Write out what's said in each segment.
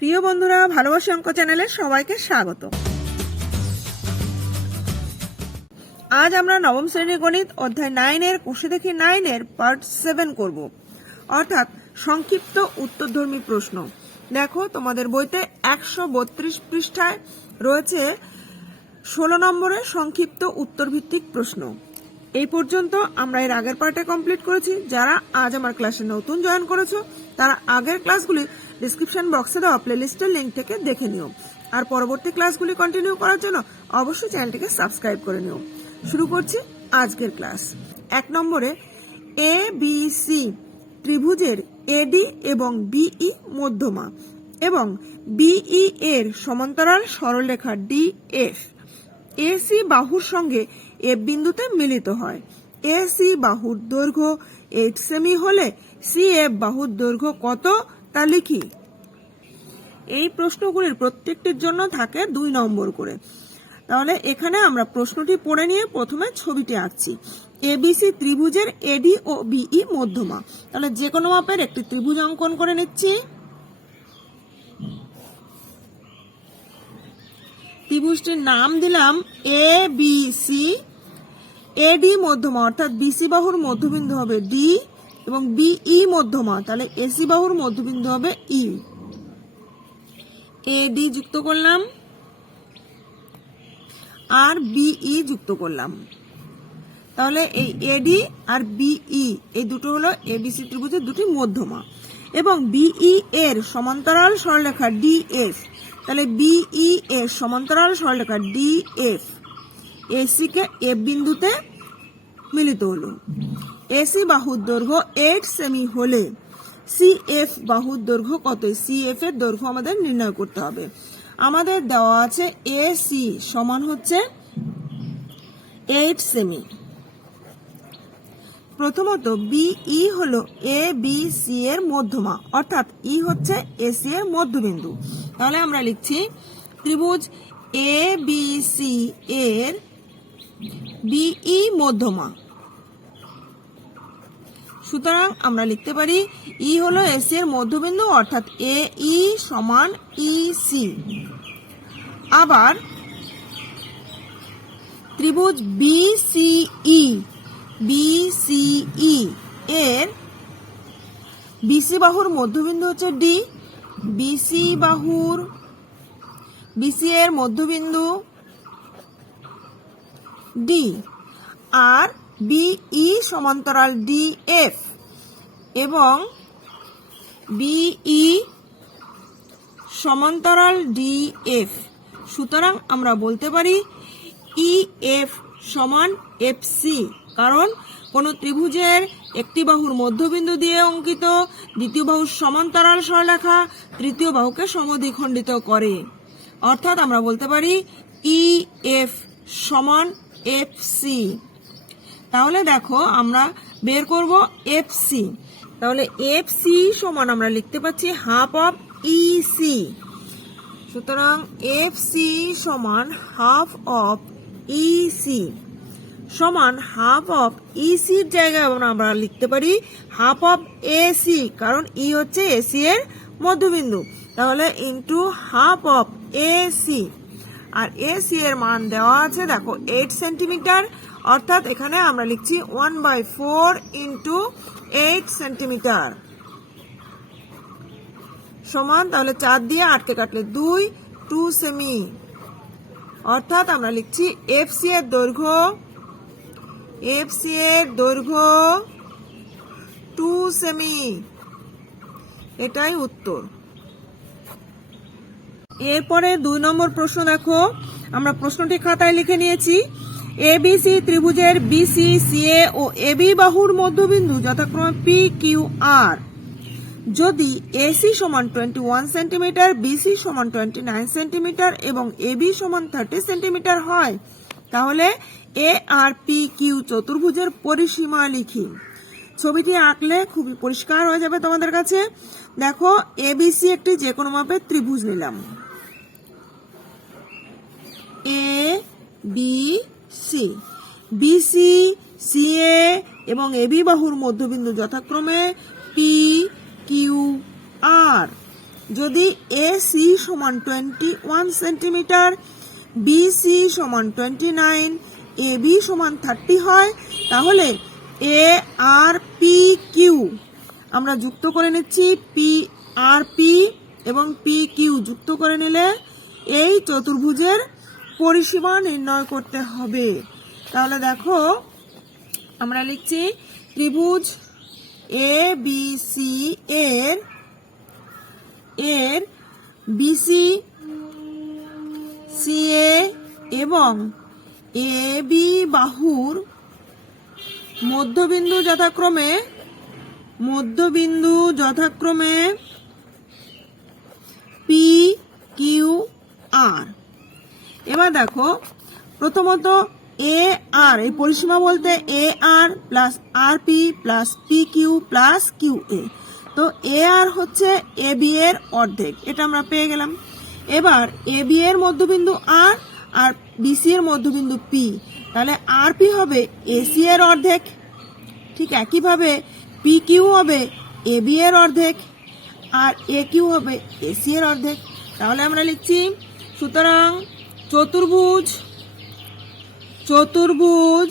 প্রিয় বন্ধুরা, ভালোবাসি অঙ্ক চ্যানেলে সবাইকে স্বাগত। আজ আমরা নবম শ্রেণির গণিত অধ্যায় নাইনের, কোষে দেখি নাইনের পার্ট সেভেন করব। অর্থাৎ সংক্ষিপ্ত উত্তরধর্মী প্রশ্ন। দেখো, তোমাদের বইতে একশো বত্রিশ পৃষ্ঠায় রয়েছে ষোলো নম্বরের সংক্ষিপ্ত উত্তর ভিত্তিক প্রশ্ন। এই পর্যন্ত আমরা এর আগের পার্টে কমপ্লিট করেছি। যারা আজ আমার ক্লাসে নতুন জয়েন করেছ, তারা আগের ক্লাসগুলি ডিসক্রিপশন বক্সে দেওয়া প্লেলিস্টের লিঙ্ক থেকে দেখে নিও। আর পরবর্তী ক্লাসগুলি কন্টিনিউ করার জন্য অবশ্যই চ্যানেলটিকে সাবস্ক্রাইব করে নিও। শুরু করছি আজকের ক্লাস এক নম্বরে এ বি সি ত্রিভুজের এডি এবং বিই মধ্যমা এবং বিই এর সমান্তরাল সরলরেখা এফ এসি বাহুর সঙ্গে এফ বিন্দুতে মিলিত হয়। এসি বাহুর দৈর্ঘ্য এইট সেমি হলে সি এফ বাহুর দৈর্ঘ্য কত? তা লিখি এই প্রশ্নগুলির প্রত্যেকটির জন্য থাকে দুই নম্বর করে। তাহলে এখানে আমরা প্রশ্নটি পড়ে নিয়ে প্রথমে ছবিটি আঁকছি। এবিসি ত্রিভুজের এডি ও বিই মধ্যমা। তাহলে যে কোনো মাপের একটি ত্রিভুজ অঙ্কন করে নিচ্ছি। ত্রিভুজটির নাম দিলাম এ বি সি। এডি মধ্যমা, অর্থাৎ বিসি বাহুর মধ্যবিন্দু হবে ডি এবং বিই মধ্যমা, তাহলে এসি বাহুর মধ্যবিন্দু হবে ই এ ডি যুক্ত করলাম। আর বিই যুক্ত করলাম। তাহলে এই এডি আর বিই এই দুটো হলো এবিসি ত্রিভুজের দুটি মধ্যমা। এবং বিই এর সমান্তরাল সরলরেখা ডিএফ তাহলে বিই এর সমান্তরাল সরলরেখা ডিএফ এসি কে এফ বিন্দুতে মিলিত হলো। এসি বাহুর দৈর্ঘ্য এইট সেমি হলে সি এফ বাহুর দৈর্ঘ্য কত? সি এফ এর দৈর্ঘ্য আমাদের নির্ণয় করতে হবে। আমাদের দেওয়া আছে এ সি সমান হচ্ছে এইট সেমি প্রথমত বিই হল এ বি সি এর মধ্যমা, অর্থাৎ ই হচ্ছে এসি এর মধ্যবিন্দু। তাহলে আমরা লিখছি ত্রিভুজ এ বি সি এর বিই মধ্যমা। সুতরাং আমরা লিখতে পারি ই হলো এসি এর মধ্যবিন্দু, অর্থাৎ এ ই সমান ই সি আবার ত্রিভুজ বিসিই বিসিই এর বিসি বাহুর মধ্যবিন্দু হচ্ছে ডি বিসি বাহুর বিসি এর মধ্যবিন্দু ডি আর বিই সমান্তরাল ডি এফ এবং বিই সমান্তরাল ডি এফ সুতরাং আমরা বলতে পারি ই এফ সমান এফ সি কারণ কোন ত্রিভুজের একটি বাহুর মধ্যবিন্দু দিয়ে অঙ্কিত, দ্বিতীয় বাহুর সমান্তরাল সরলেখা তৃতীয় বাহুকে সমদ্বিখণ্ডিত করে। অর্থাৎ আমরা বলতে পারি ই এফ সমান এফ সি তাহলে দেখো আমরা বের করব এফ সি তাহলে এফ সি সমান আমরা লিখতে পাচ্ছি হাফ অফ ই সি সুতরাং এফ সি সমান হাফ অফ ই সি সমান হাফ অফ ই সির জায়গায় আমরা লিখতে পারি হাফ অফ এ সি কারণ ই হচ্ছে এসি এর মধ্যবিন্দু। তাহলে into half of A C R A C এর মান দেওয়া আছে, দেখো এইট সেন্টিমিটার অর্থাৎ এখানে আমরা লিখছি one by four into eight centimetre সমান, তাহলে চার দিয়ে আটকে কাটলে দুই টু সেমি অর্থাৎ আমরা লিখছি এফ সি এর দৈর্ঘ্য এফ সি এর দৈর্ঘ্য টু সেমি এটাই উত্তর। এরপরে দুই নম্বর প্রশ্ন দেখো। আমরা প্রশ্নটি খাতায় লিখে নিয়েছি। এবিসি ত্রিভুজের বিসি, সিএ ও এবি বাহুর মধ্যবিন্দু যথাক্রমে পি কিউ আর যদি এসি সমান টোয়েন্টি ওয়ান সেন্টিমিটার, বিসি সমান টোয়েন্টি নাইন সেন্টিমিটার এবং এবি সমান থার্টি সেন্টিমিটার হয়, তাহলে এ আর পি কিউ চতুর্ভুজের পরিসীমা লিখি। ছবিটি আঁকলে খুবই পরিষ্কার হয়ে যাবে তোমাদের কাছে। দেখো, এবিসি একটি যে কোনো মাপের ত্রিভুজ নিলাম। A, B C BC CA এবং এবি বাহুর মধ্যবিন্দু যথাক্রমে পি কিউ আর যদি এ সি সমান twenty one centimetre B C সমান টোয়েন্টি নাইন এ বি সমান থার্টি হয়, তাহলে এ আর পি কিউ আমরা যুক্ত করে নিচ্ছি পি আর পি এবং পি কিউ যুক্ত করে নিলে এই চতুর্ভুজের পরিসীমা নির্ণয় করতে হবে। তাহলে দেখো, আমরা লিখছি ত্রিভুজ এ বি সি এর এর বিসি সিএ এবং এ বি বাহুর মধ্যবিন্দু যথাক্রমে মধ্যবিন্দু যথাক্রমে পি কিউ আর এবার দেখো, প্রথমত এ আর এই পরিসীমা বলতে A R plus R P plus P Q plus Q A তো এ আর হচ্ছে এ বি এর অর্ধেক, এটা আমরা পেয়ে গেলাম। এবার এ বি এর মধ্যবিন্দু আর আর বিসি এর মধ্যবিন্দু পি তাহলে আর পি হবে এসি এর অর্ধেক, ঠিক একইভাবে পি কিউ হবে এ বি এর অর্ধেক আর এ কিউ হবে এসি এর অর্ধেক। তাহলে আমরা লিখছি, সুতরাং চতুর্ভুজ চতুর্ভুজ,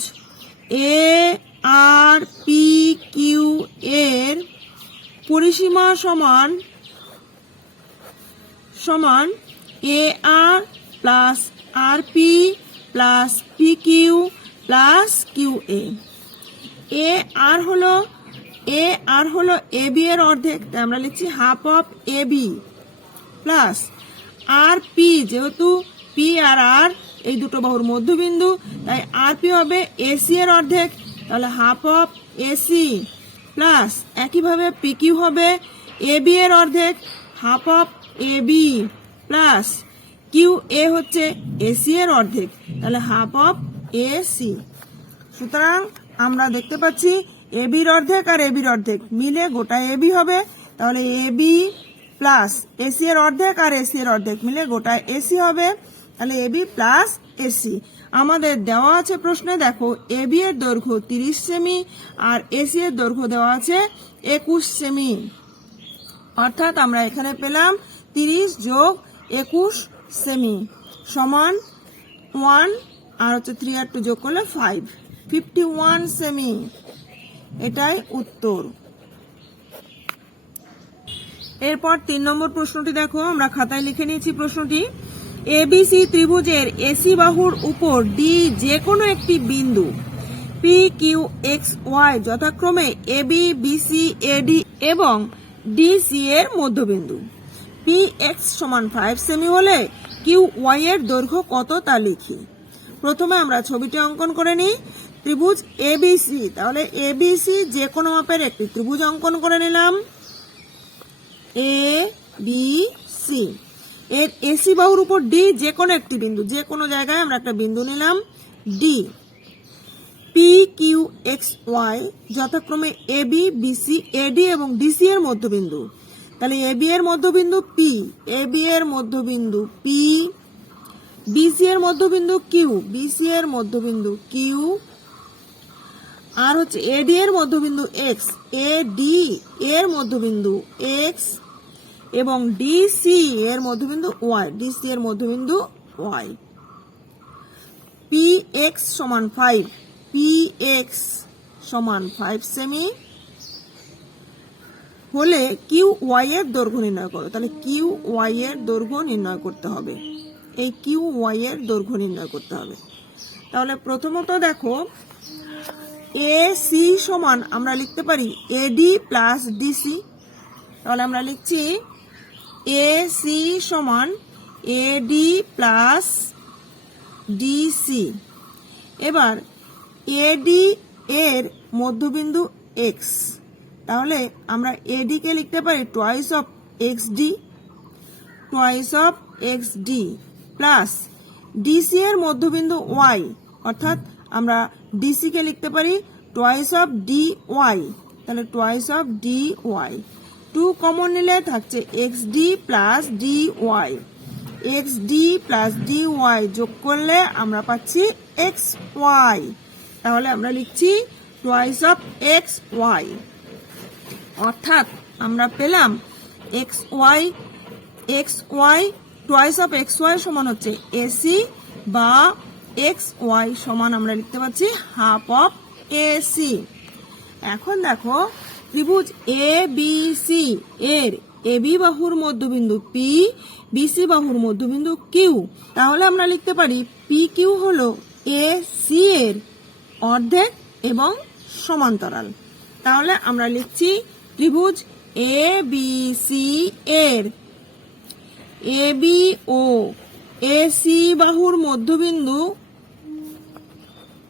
এ, আর, পি, কিউ, এর পরিসীমা সমান সমান A, R, plus R, P, plus P, Q, plus Q, A. A, R হলো, এ, আর হলো এ, বি এর অর্ধেক, তাই আমরা লিখছি half of A, B, plus R, P, যেহেতু পি আর আর এই দুটো বাহুর মধ্যবিন্দু, তাই আর পি হবে এসি এর অর্ধেক, তাহলে হাফ অফ এসি প্লাস একইভাবে পি কিউ হবে এ বি এর অর্ধেক half of A B plus Q A হচ্ছে এসি এর অর্ধেক, তাহলে হাফ অফ এসি সুতরাং আমরা দেখতে পাচ্ছি এ এবির অর্ধেক আর এবির অর্ধেক, মিলে গোটা এ বি হবে, তাহলে এ বি প্লাস এসি এর অর্ধেক আর এসি এর অর্ধেক, মিলে গোটা এসি হবে। তাহলে এবি প্লাস এসি আমাদের দেওয়া আছে প্রশ্নে, দেখো এবি এর দৈর্ঘ্য তিরিশ সেমি আর এসি এর দৈর্ঘ্য দেওয়া আছে একুশ সেমি। অর্থাৎ আমরা এখানে পেলাম তিরিশ যোগ একুশ সেমি সমান ওয়ান আর হচ্ছে থ্রি আর টু যোগ করলে ফাইভ। ফিফটি ওয়ান সেমি, এটাই উত্তর। এরপর তিন নম্বর প্রশ্নটি দেখো, আমরা খাতায় লিখে নিয়েছি প্রশ্নটি। এবিসি ত্রিভুজের এসি বাহুর উপর ডি যে কোনো একটি বিন্দু। পি কিউ এক্স ওয়াই যথাক্রমে এবি বিসি এডি এবং ডিসি এর মধ্যবিন্দু। পি এক্স সমান ফাইভ সেমি হলে কিউ ওয়াই এর দৈর্ঘ্য কত তা লিখি। প্রথমে আমরা ছবিটি অঙ্কন করে নিই। ত্রিভুজ এবিসি তাহলে এবিসি যে কোনো মাপের একটি ত্রিভুজ অঙ্কন করে নিলাম। এ বি সি এর এসি বাহুর উপর ডি যে কোনো একটি বিন্দু, যে কোনো জায়গায় আমরা একটা বিন্দু নিলাম D P Q X Y যথাক্রমে এ বি বিসি এডি এবং ডিসি এর মধ্যবিন্দু। তাহলে এ বি এর মধ্যবিন্দু পি এ বি এর মধ্যবিন্দু পি বিসি এর মধ্যবিন্দু কিউ বিসি এর মধ্যবিন্দু কিউ আর হচ্ছে এডি এর মধ্যবিন্দু এক্স এ ডি এর মধ্যবিন্দু এক্স এবং ডিসি এর মধ্যবিন্দু ওয়াই ডিসি এর মধ্যবিন্দু ওয়াই পি এক্স সমান ফাইভ পি এক্স সমান ফাইভ সেমি হলে কিউ ওয়াই এর দৈর্ঘ্য নির্ণয় করো। তাহলে কিউ ওয়াই এর দৈর্ঘ্য নির্ণয় করতে হবে। এই কিউ ওয়াই এর দৈর্ঘ্য নির্ণয় করতে হবে। তাহলে প্রথমত দেখো এ সি সমান আমরা লিখতে পারি এডি প্লাস ডিসি তাহলে আমরা লিখছি এ সি সমান এডি প্লাস ডিসি এবার এডি এর মধ্যবিন্দু এক্স তাহলে আমরা এডি কে লিখতে পারি twice of X D twice of X D plus DC এর মধ্যবিন্দু ওয়াই অর্থাৎ আমরা ডিসি কে লিখতে পারি টোয়াইস অফ ডি ওয়াই তাহলে twice of D Y two common নিলে থাকছে X D plus D Y. X D plus D Y যোগ করলে আমরা পাচ্ছি এক্স ওয়াই। তাহলে আমরা লিখছি টোয়াইস অফ এক্স ওয়াই। অর্থাৎ আমরা পেলাম X Y X Y, twice of X Y সমান হচ্ছে এসি বা এক্স ওয়াই সমান আমরা লিখতে পাচ্ছি হাফ অফ এসি এখন দেখো ত্রিভুজ এ বি সি এর এ বি বাহুর মধ্যবিন্দু পি বিসি বাহুর মধ্যবিন্দু কিউ তাহলে আমরা লিখতে পারি পি কিউ হলো এ সি এর অর্ধেক এবং সমান্তরাল। তাহলে আমরা লিখছি ত্রিভুজ এ বি সি এর A B O A C বাহুর মধ্যবিন্দু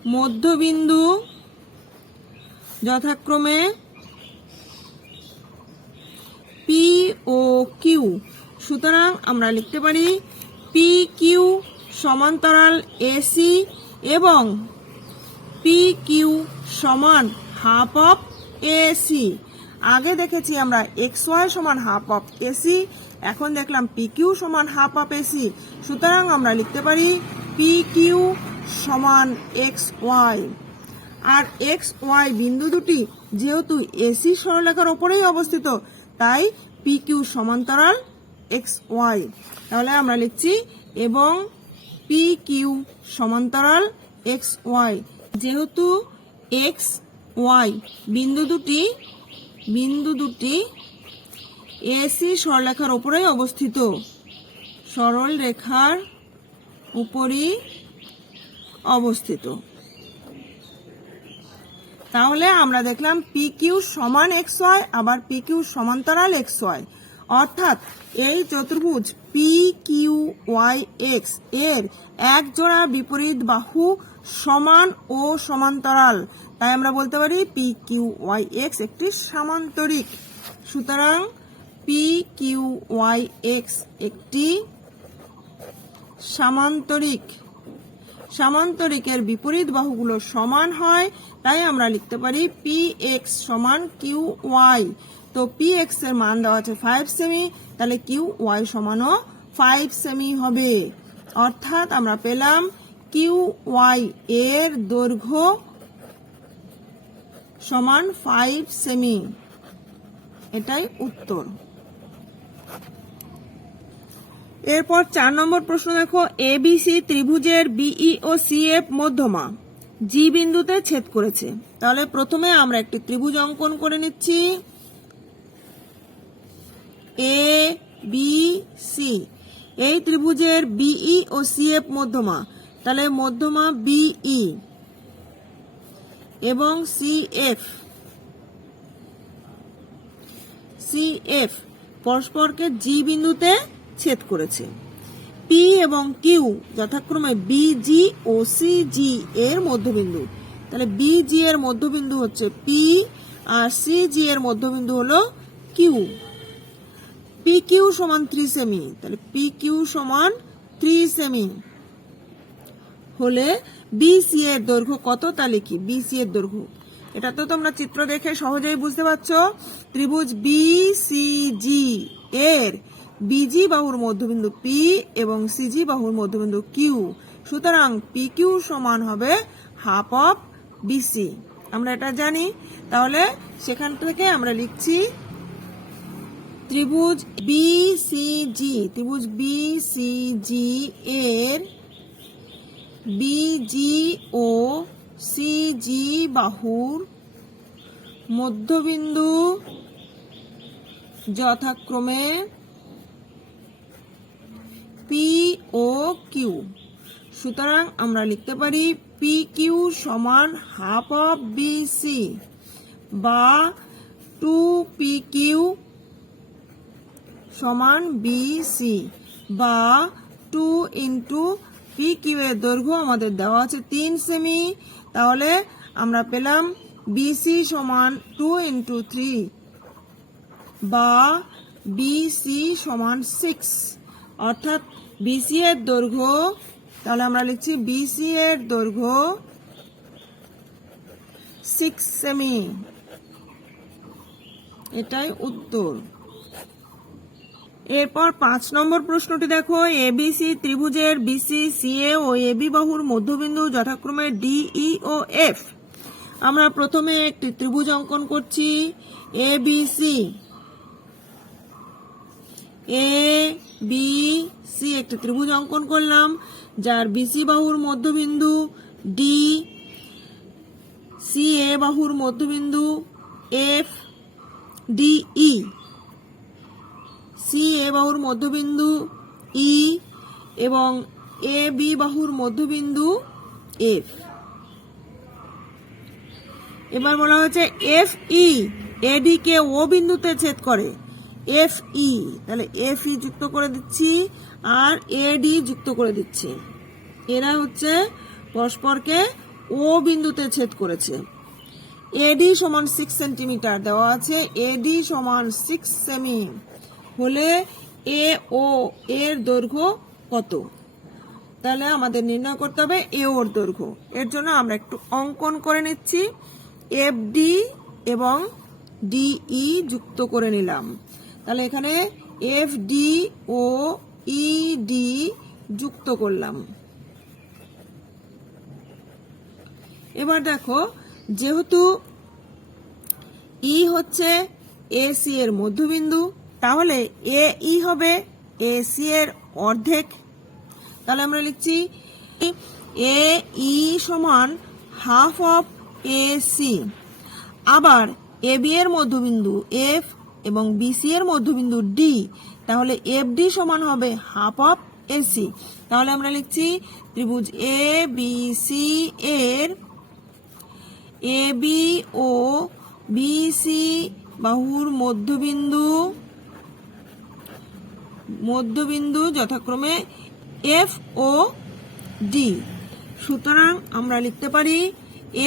মধ্যবিন্দু যথাক্রমে পি ও কিউ সুতরাং আমরা লিখতে পারি পি কিউ সমান্তরাল এসি এবং পি কিউ সমান হাফ অফ এসি আগে দেখেছি আমরা এক্স ওয়াই সমান হাফ অফ এসি এখন দেখলাম পি কিউ সমান হাফ অফ এসি সুতরাং আমরা লিখতে পারি পি কিউ সমান এক্স ওয়াই আর এক্স ওয়াই বিন্দু দুটি যেহেতু এসি সরলরেখার ওপরেই অবস্থিত তাই পি কিউ সমান্তরাল এক্স ওয়াই তাহলে আমরা লিখছি এবং পি কিউ সমান্তরাল এক্স ওয়াই যেহেতু এক্স ওয়াই বিন্দু দুটি বিন্দু দুটি এসি সরলরেখার ওপরেই অবস্থিত। সরল রেখার উপরই অবস্থিত। তাহলে আমরা দেখলাম পি কিউ সমান এক্স ওয়াই আবার পি কিউ সমান্তরাল এক্স ওয়াই অর্থাৎ এই চতুর্ভুজ পি কিউ ওয়াই এক্সের এক জোড়া বিপরীত বাহু সমান ও সমান্তরাল। তাই আমরা বলতে পারি পি কিউ ওয়াই এক্স একটি সামান্তরিক। সুতরাং পি কিউ ওয়াই এক্স একটি সামান্তরিক। সামান্তরিকের বিপরীত বাহুগুলো সমান হয়, তাই আমরা লিখতে পারি পি এক্স সমান কিউ ওয়াই তো পি এক্সের মান দেওয়া আছে ফাইভ সেমি তাহলে কিউ ওয়াই সমানও ফাইভ সেমি হবে। অর্থাৎ আমরা পেলাম কিউ ওয়াই এর দৈর্ঘ্য সমান ফাইভ সেমি এটাই উত্তর। এরপর চার নম্বর প্রশ্ন দেখো এবিসি ত্রিভুজের বিই ও সি এফ মধ্যমা জি বিন্দুতে ছেদ করেছে। তাহলে প্রথমে আমরা একটি ত্রিভুজ অঙ্কন করে নিচ্ছি। এ বি সি এই ত্রিভুজের বিই ও সি এফ মধ্যমা। তাহলে মধ্যমা বিই এবং সি এফ সি এফ পরস্পরকে জি বিন্দুতে ছেদ করেছে। পি এবং কিউ যথাক্রমে বিজি ও সিজি এর মধ্যবিন্দু। তাহলে বিজি এর মধ্যবিন্দু হচ্ছে পি আর সিজি এর মধ্যবিন্দু হলো কিউ পি কিউ সমান থ্রি সেমি তাহলে পি কিউ সমান থ্রি সেমি হলে বিসি এর দৈর্ঘ্য কত? তা লিখি বিসি এর দৈর্ঘ্য। এটা তো তোমরা চিত্র দেখে সহজেই বুঝতে পারছ। ত্রিভুজ বিসিজি এর বিজি বাহুর মধ্যবিন্দু পি এবং সিজি বাহুর মধ্যবিন্দু কিউ সুতরাং পি কিউ সমান হবে হাফ অফ বিসি আমরা এটা জানি। তাহলে সেখান থেকে আমরা লিখছি ত্রিভুজ বিসিজি ত্রিভুজ বিসিজি এর বিজি ও সিজি বাহুর মধ্যবিন্দু যথাক্রমে পি ও কিউ সুতরাং আমরা লিখতে পারি পি কিউ সমান হাফ অফ বিসি বা টু পি কিউ সমান বিসি বা টু ইন্টু পি কিউ এর দৈর্ঘ্য আমাদের দেওয়া আছে তিন সেমি তাহলে আমরা পেলাম বিসি সমান টু ইন্টু থ্রি বা বিসি সমান সিক্স অর্থাৎ বিসি এর দৈর্ঘ্য, তাহলে আমরা লিখছি বিসি এর দৈর্ঘ্য সিক্স সেমি এটাই উত্তর। এরপর পাঁচ নম্বর প্রশ্নটি দেখো এবিসি ত্রিভুজের বিসি সিএ ও এবি বাহুর মধ্যবিন্দু যথাক্রমে ডিই ও এফ আমরা প্রথমে একটি ত্রিভুজ অঙ্কন করছি এবিসি এ বি সি একটা ত্রিভুজ অঙ্কন করলাম, যার বিসি বাহুর মধ্যবিন্দু ডি সি এ বাহুর মধ্যবিন্দু F D E C A বাহুর মধ্যবিন্দু ই এবং এ বি বাহুর মধ্যবিন্দু এফ এবার বলা হচ্ছে এফ ই এডি কে ও বিন্দুতে ছেদ করে। এফ ই তাহলে এফ ই যুক্ত করে দিচ্ছি আর এডি যুক্ত করে দিচ্ছি। এরা হচ্ছে পরস্পরকে ও বিন্দুতে ছেদ করেছে। এডি সমান সিক্স সেন্টিমিটার দেওয়া আছে। এডি সমান সিক্স সেমি হলে এ ও এর দৈর্ঘ্য কত? তাহলে আমাদের নির্ণয় করতে হবে এ ওর দৈর্ঘ্য। এর জন্য আমরা একটু অঙ্কন করে নিচ্ছি। এফ ডি এবং ডিই যুক্ত করে নিলাম। তাহলে এখানে এফ ডি ও ই ডি যুক্ত করলাম। এবার দেখো, যেহেতু ই হচ্ছে এ সি এর মধ্যবিন্দু, তাহলে এ ই হবে এ সি এর অর্ধেক। তাহলে আমরা লিখছি এ ই সমান হাফ অফ এ সি আবার এ বি এর মধ্যবিন্দু এফ এবং বিসি এর মধ্যবিন্দু ডি তাহলে এফ ডি সমান হবে হাফ অফ এসি তাহলে আমরা লিখছি ত্রিভুজ এ বি সি এর এ বি ও বিসি বাহুর মধ্যবিন্দু মধ্যবিন্দু যথাক্রমে এফ ও ডি সুতরাং আমরা লিখতে পারি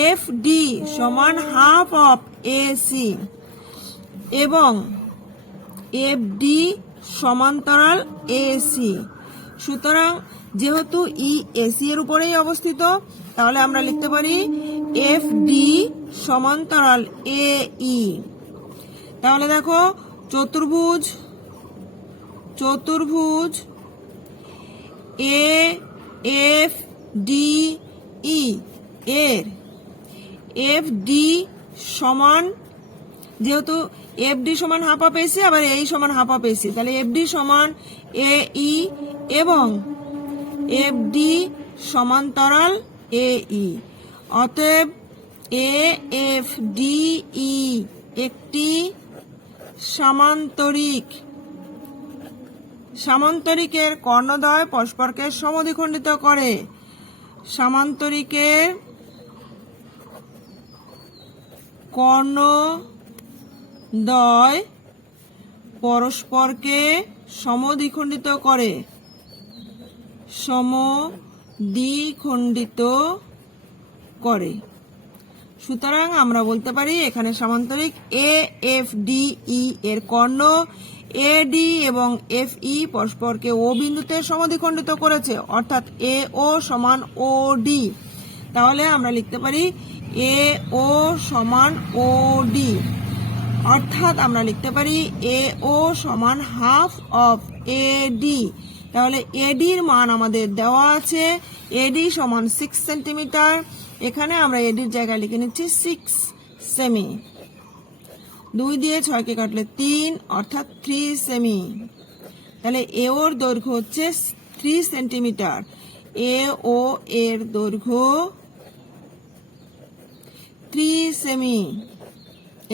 এফ ডি সমান হাফ অফ এ সি এবং এফ ডি সমান্তরাল এ সি সুতরাং যেহেতু ই এসি এর উপরেই অবস্থিত, তাহলে আমরা লিখতে পারি এফ ডি সমান্তরাল এ ই তাহলে দেখো, চতুর্ভুজ চতুর্ভুজ এ এফ ডি ই এর এফ ডি সমান, যেহেতু এফ ডি সমান হাফ অফ এসি আবার এই সমান হাফ অফ এসি তাহলে এফ ডি সমান এ ই এবং এফ ডি সমান্তরাল এ ই অতএব এ এফ ডি ই একটি সামান্তরিক, সামান্তরিকের কর্ণদ্বয় পরস্পরকে সমদ্বিখণ্ডিত করে। সামান্তরিকের কর্ণদ্বয় পরস্পরকে সমদ্বিখণ্ডিত করে। সমদ্বিখণ্ডিত করে। সুতরাং আমরা বলতে পারি এখানে সামান্তরিক এ, এফ, ডি, ই এর কর্ণ। এ, ডি এবং এফ, ই পরস্পরকে ও বিন্দুতে সমদ্বিখণ্ডিত করেছে। অর্থাৎ এ, ও সমান ও, ডি। তাহলে আমরা লিখতে পারি এ, ও সমান ও, ডি। অর্থাৎ আমরা লিখতে পারি এ ও সমান হাফ অফ এ ডি তাহলে এডির মান আমাদের দেওয়া আছে। এডি সমান সিক্স সেন্টিমিটার এখানে আমরা এডির জায়গায় লিখে নিচ্ছি সিক্স সেমি দুই দিয়ে ছয়কে কাটলে তিন, অর্থাৎ থ্রি সেমি তাহলে এ ওর দৈর্ঘ্য হচ্ছে থ্রি সেন্টিমিটার এ ও এর দৈর্ঘ্য থ্রি সেমি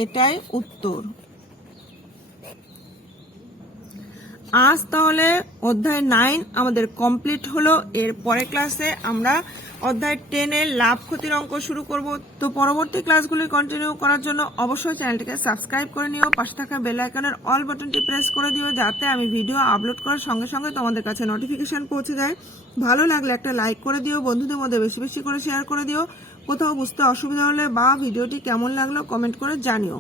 এটাই উত্তর। আজ তাহলে অধ্যায় নাইন আমাদের কমপ্লিট হলো। এর পরের ক্লাসে আমরা অধ্যায় টেনের লাভ ক্ষতির অঙ্ক শুরু করব। তো পরবর্তী ক্লাসগুলি কন্টিনিউ করার জন্য অবশ্যই চ্যানেলটিকে সাবস্ক্রাইব করে নিও, পাশে থাকা বেল আইকনের অল বাটনটি প্রেস করে দিও, যাতে আমি ভিডিও আপলোড করার সঙ্গে সঙ্গে তোমাদের কাছে নোটিফিকেশন পৌঁছে যায়। ভালো লাগলে একটা লাইক করে দিও, বন্ধুদের মধ্যে বেশি বেশি করে শেয়ার করে দিও। কোথাও বুঝতে অসুবিধা হলে বা ভিডিওটি কেমন লাগল কমেন্ট করে জানিও।